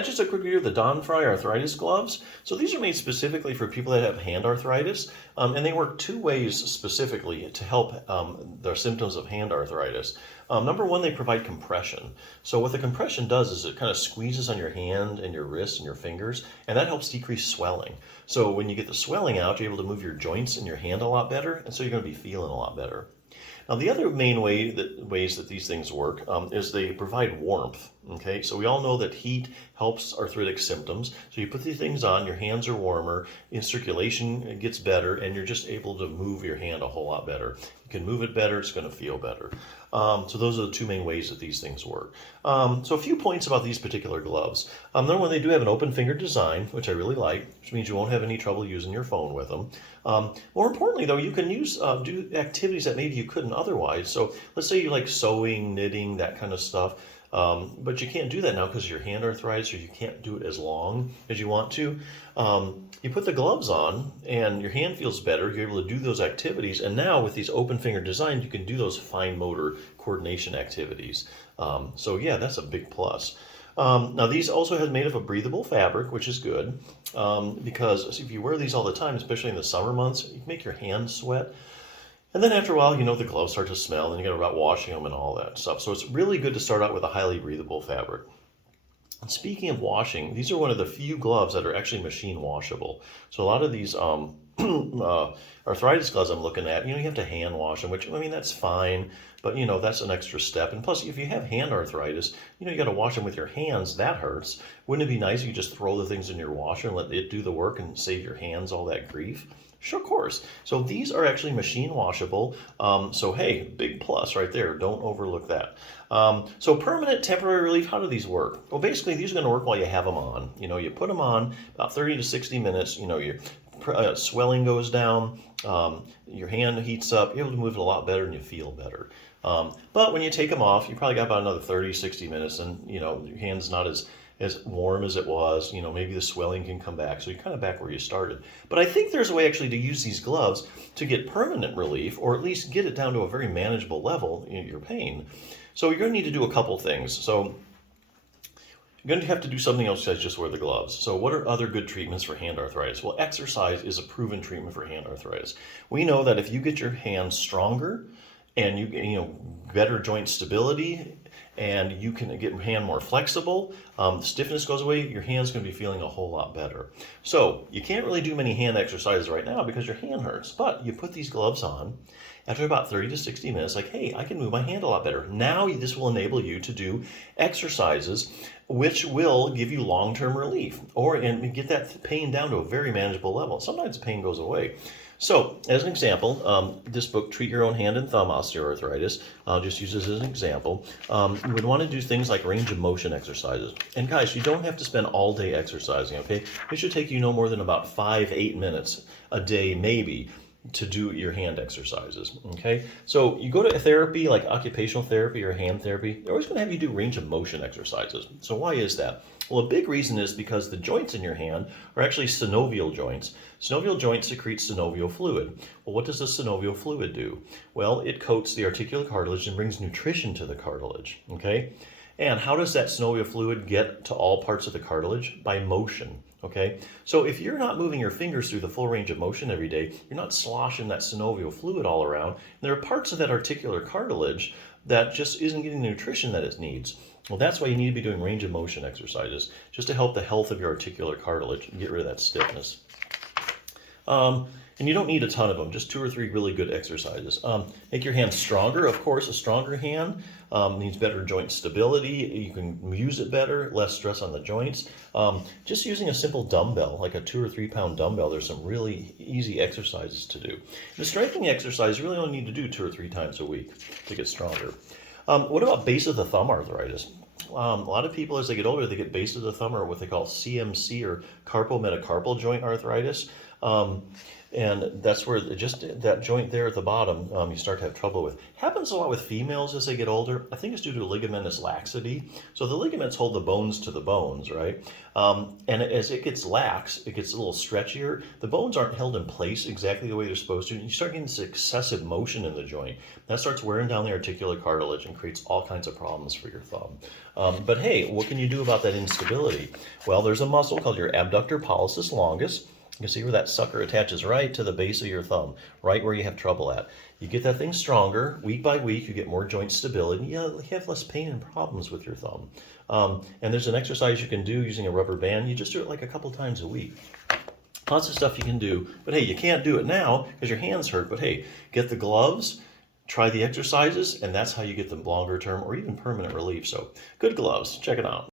Yeah, just a quick review of the Donfri arthritis gloves. So these are made specifically for people that have hand arthritis, and they work two ways specifically to help their symptoms of hand arthritis. Number one, they provide compression. So what the compression does is it kind of squeezes on your hand and your wrists and your fingers, and that helps decrease swelling. So when you get the swelling out, you're able to move your joints in your hand a lot better, and so you're going to be feeling a lot better. Now, the other main ways that these things work is they provide warmth. Okay, so we all know that heat helps arthritic symptoms. So you put these things on, your hands are warmer, in circulation gets better, and you're just able to move your hand a whole lot better. You can move it better, it's going to feel better. So those are the two main ways that these things work. So a few points about these particular gloves. Number one, they do have an open finger design, which I really like, which means you won't have any trouble using your phone with them. More importantly, though, you can do activities that maybe you couldn't otherwise. So let's say you like sewing, knitting, that kind of stuff. But you can't do that now because of your hand arthritis, or you can't do it as long as you want to. You put the gloves on and your hand feels better. You're able to do those activities. And now with these open finger designs, you can do those fine motor coordination activities. So yeah, that's a big plus. Now these also have made of a breathable fabric, which is good because if you wear these all the time, especially in the summer months, you can make your hands sweat. And then after a while, the gloves start to smell, and you got to about washing them and all that stuff. So it's really good to start out with a highly breathable fabric. And speaking of washing, these are one of the few gloves that are actually machine washable. So a lot of these arthritis gloves I'm looking at, you have to hand wash them, which, I mean, that's fine, but, that's an extra step. And plus, if you have hand arthritis, you got to wash them with your hands. That hurts. Wouldn't it be nice if you just throw the things in your washer and let it do the work and save your hands all that grief? Sure, of course. So these are actually machine washable. So hey, big plus right there. Don't overlook that. So permanent, temporary relief, how do these work? Well, basically, these are going to work while you have them on. You put them on about 30 to 60 minutes. Your swelling goes down, your hand heats up, you're able to move it a lot better and you feel better. But when you take them off, you probably got about another 30, 60 minutes and, your hand's not as warm as it was, maybe the swelling can come back. So you're kind of back where you started. But I think there's a way actually to use these gloves to get permanent relief, or at least get it down to a very manageable level in your pain. So you're going to need to do a couple things. So you're going to have to do something else besides just wear the gloves. So what are other good treatments for hand arthritis? Well, exercise is a proven treatment for hand arthritis. We know that if you get your hands stronger and you better joint stability, and you can get your hand more flexible, the stiffness goes away, your hand's going to be feeling a whole lot better. So you can't really do many hand exercises right now because your hand hurts, but you put these gloves on, after about 30 to 60 minutes, like, hey, I can move my hand a lot better. Now this will enable you to do exercises which will give you long-term relief and get that pain down to a very manageable level. Sometimes the pain goes away. So, as an example, this book, Treat Your Own Hand and Thumb Osteoarthritis, I'll just use this as an example. You would want to do things like range of motion exercises. And guys, you don't have to spend all day exercising, okay? It should take you no more than about 5-8 minutes a day, maybe, to do your hand exercises, okay? So you go to a therapy like occupational therapy or hand therapy, they're always going to have you do range of motion exercises. So why is that? Well, a big reason is because the joints in your hand are actually synovial joints. Synovial joints secrete synovial fluid. Well, what does the synovial fluid do? Well, it coats the articular cartilage and brings nutrition to the cartilage, okay? And how does that synovial fluid get to all parts of the cartilage? By motion. Okay, so if you're not moving your fingers through the full range of motion every day, you're not sloshing that synovial fluid all around. And there are parts of that articular cartilage that just isn't getting the nutrition that it needs. Well, that's why you need to be doing range of motion exercises, just to help the health of your articular cartilage and get rid of that stiffness. And you don't need a ton of them, just 2 or 3 really good exercises. Make your hand stronger. Of course, a stronger hand needs better joint stability. You can use it better, less stress on the joints. Just using a simple dumbbell, like a 2 or 3 pound dumbbell, there's some really easy exercises to do. The strengthening exercise, you really only need to do 2 or 3 times a week to get stronger. What about base of the thumb arthritis? A lot of people, as they get older, they get base of the thumb, or what they call CMC, or carpometacarpal joint arthritis. And that's where just that joint there at the bottom, you start to have trouble with. Happens a lot with females as they get older. I think it's due to ligamentous laxity. So the ligaments hold the bones to the bones, right? And as it gets lax, it gets a little stretchier. The bones aren't held in place exactly the way they're supposed to. And you start getting this excessive motion in the joint. That starts wearing down the articular cartilage and creates all kinds of problems for your thumb. But hey, what can you do about that instability? Well, there's a muscle called your abductor pollicis longus. You can see where that sucker attaches right to the base of your thumb, right where you have trouble at. You get that thing stronger, week by week, you get more joint stability, and you have less pain and problems with your thumb. And there's an exercise you can do using a rubber band. You just do it like a couple times a week. Lots of stuff you can do, but hey, you can't do it now because your hands hurt, but hey, get the gloves, try the exercises, and that's how you get the longer term or even permanent relief. So good gloves, check it out.